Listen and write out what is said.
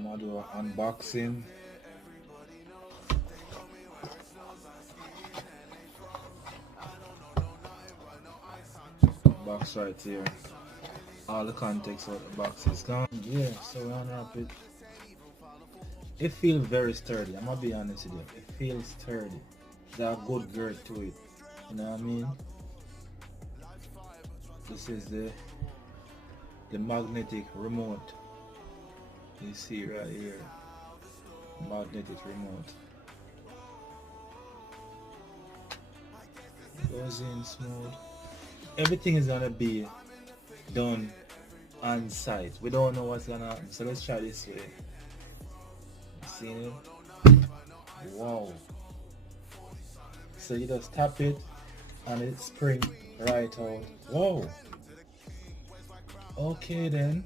I'm gonna do an unboxing. Box right here. All the context of the box is gone. Yeah, so we unwrap it. It feels very sturdy. I'm gonna be honest with you. It feels sturdy. There's a good girth to it. You know what I mean? This is the magnetic remote. You see right here. Magnetic remote. Goes in smooth. Everything is gonna be done on site. We don't know what's gonna happen, so let's try this way. See it? Wow. So you just tap it and it spring right out. Whoa. Okay then.